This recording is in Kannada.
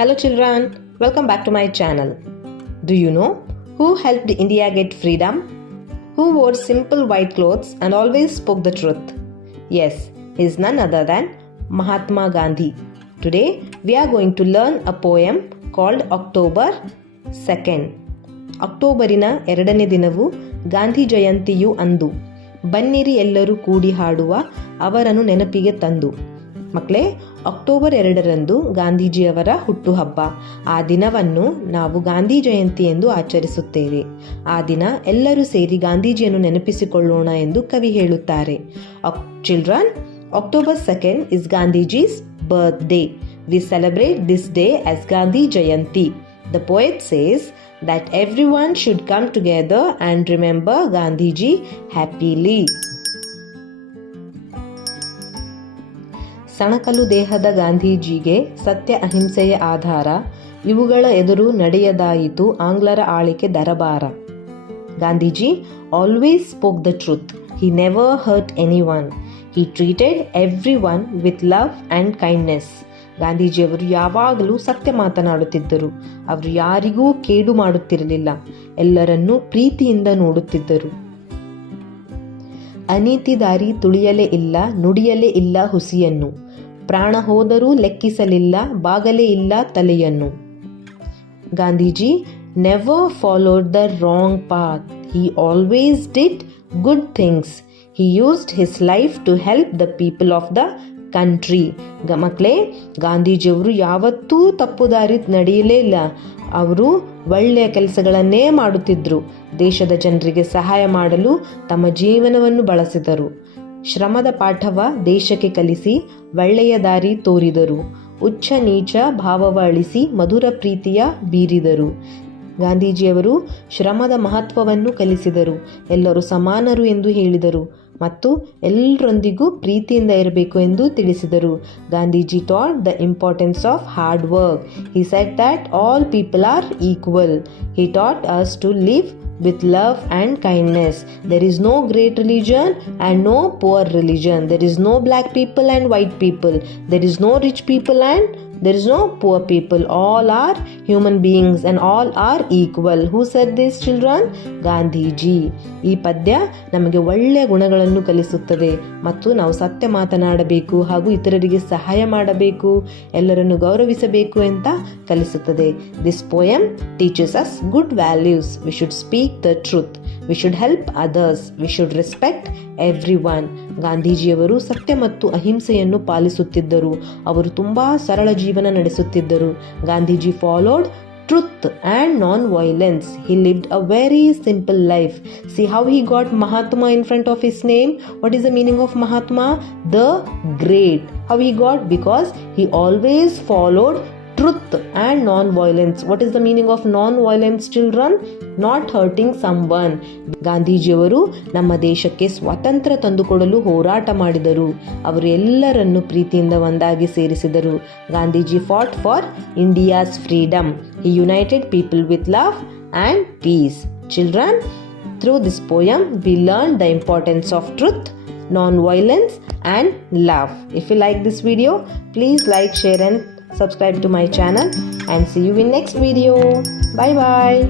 Hello children, welcome back to my channel. Do you know who helped India get freedom? Who wore simple white clothes and always spoke the truth? Yes, he is none other than Mahatma Gandhi. Today we are going to learn a poem called October 2nd. ಅಕ್ಟೋಬರಿನ 2ನೇ ದಿನವು ಗಾಂಧಿ ಜಯಂತಿಯು ಅಂದು. ಬನ್ನಿರಿ ಎಲ್ಲರೂ ಕೂಡಿ ಹಾಡುವ ಅವರನ್ನು ನೆನಪಿಗೆ ತಂದು. ಮಕ್ಕಳೇ, ಅಕ್ಟೋಬರ್ 2ರಂದು ಗಾಂಧೀಜಿಯವರ ಹುಟ್ಟುಹಬ್ಬ. ಆ ದಿನವನ್ನು ನಾವು ಗಾಂಧಿ ಜಯಂತಿ ಎಂದು ಆಚರಿಸುತ್ತೇವೆ. ಆ ದಿನ ಎಲ್ಲರೂ ಸೇರಿ ಗಾಂಧೀಜಿಯನ್ನು ನೆನಪಿಸಿಕೊಳ್ಳೋಣ ಎಂದು ಕವಿ ಹೇಳುತ್ತಾರೆ. Children, October 2nd is Gandhiji's birthday. We celebrate this day as Gandhi Jayanti. The poet says that everyone should come together and remember Gandhiji happily. ಸಣಕಲು ದೇಹದ ಗಾಂಧೀಜಿಗೆ ಸತ್ಯ ಅಹಿಂಸೆಯ ಆಧಾರ, ಇವುಗಳ ಎದುರು ನಡೆಯದಾಯಿತು ಆಂಗ್ಲರ ಆಳಿಕೆ ದರಬಾರ. Gandhiji always spoke the truth. He never hurt anyone. He treated everyone with love and kindness. ಗಾಂಧೀಜಿಯವರು ಯಾವಾಗಲೂ ಸತ್ಯ ಮಾತನಾಡುತ್ತಿದ್ದರು. ಅವರು ಯಾರಿಗೂ ಕೇಡು ಮಾಡುತ್ತಿರಲಿಲ್ಲ. ಎಲ್ಲರನ್ನೂ ಪ್ರೀತಿಯಿಂದ ನೋಡುತ್ತಿದ್ದರು. ಅನೀತಿ ದಾರಿ ತುಳಿಯಲೇ ಇಲ್ಲ, ನುಡಿಯಲೇ ಇಲ್ಲ ಹುಸಿಯನ್ನು. ಪ್ರಾಣ ಹೋದರೂ ಲೆಕ್ಕಿಸಲಿಲ್ಲ, ಬಾಗಲೇ ಇಲ್ಲ ತಲೆಯನ್ನು. Gandhiji never followed the wrong path. He always did good things. He used his life to help the people of the country. ಮಕ್ಕಳೇ, ಗಾಂಧೀಜಿಯವರು ಯಾವತ್ತೂ ತಪ್ಪು ದಾರಿ ನಡೆಯಲೇ ಇಲ್ಲ. ಅವರು ಒಳ್ಳೆಯ ಕೆಲಸಗಳನ್ನೇ ಮಾಡುತ್ತಿದ್ದರು. ದೇಶದ ಜನರಿಗೆ ಸಹಾಯ ಮಾಡಲು ತಮ್ಮ ಜೀವನವನ್ನು ಬಳಸಿದರು. ಶ್ರಮದ ಪಾಠವ ದೇಶಕ್ಕೆ ಕಲಿಸಿ ಒಳ್ಳೆಯ ದಾರಿ ತೋರಿದರು. ಉಚ್ಚ ನೀಚ ಭಾವವ ಅಳಿಸಿ ಮಧುರ ಪ್ರೀತಿಯ ಬೀರಿದರು. ಗಾಂಧೀಜಿಯವರು ಶ್ರಮದ ಮಹತ್ವವನ್ನು ಕಲಿಸಿದರು. ಎಲ್ಲರೂ ಸಮಾನರು ಎಂದು ಹೇಳಿದರು ಮತ್ತು ಎಲ್ಲರೊಂದಿಗೂ ಪ್ರೀತಿಯಿಂದ ಇರಬೇಕು ಎಂದು ತಿಳಿಸಿದರು. Gandhiji taught the importance of hard work. He said that all people are equal. He taught us to live with love and kindness. There is no great religion and no poor religion. There is no black people and white people. There is no rich people and there is no poor people. All are human beings and all are equal. Who said this, children? Gandhiji. ಈ ಪದ್ಯ ನಮಗೆ ಒಳ್ಳೆಯ ಗುಣಗಳನ್ನು ಕಲಿಸುತ್ತದೆ ಮತ್ತು ನಾವು ಸತ್ಯ ಮಾತನಾಡಬೇಕು ಹಾಗೂ ಇತರರಿಗೆ ಸಹಾಯ ಮಾಡಬೇಕು, ಎಲ್ಲರನ್ನು ಗೌರವಿಸಬೇಕು ಅಂತ ಕಲಿಸುತ್ತದೆ. This poem teaches us good values. We should speak the truth. We should help others. We should respect everyone. ಗಾಂಧೀಜಿಯವರು ಸತ್ಯ ಮತ್ತು ಅಹಿಂಸೆಯನ್ನು ಪಾಲಿಸುತ್ತಿದ್ದರು. ಅವರು ತುಂಬಾ ಸರಳ ಜೀವನ ನಡೆಸುತ್ತಿದ್ದರು. Gandhiji followed truth and non-violence. He lived a very simple life. See how he got Mahatma in front of his name. What is the meaning of Mahatma? The Great. How he got? Because he always followed truth and non-violence. What is the meaning of non-violence, children? Not hurting someone. ಗಾಂಧೀಜಿಯವರು ನಮ್ಮ ದೇಶಕ್ಕೆ ಸ್ವಾತಂತ್ರ್ಯ ತಂದುಕೊಡಲು ಹೋರಾಟ ಮಾಡಿದರು. ಅವರು ಎಲ್ಲರನ್ನು ಪ್ರೀತಿಯಿಂದ ಒಂದಾಗಿ ಸೇರಿಸಿದರು. Gandhiji fought for India's freedom. He united people with love and peace. Children, through this poem we learned the importance of truth, non-violence and love. If you like this video, please like, share and subscribe to my channel and see you in next video. Bye bye.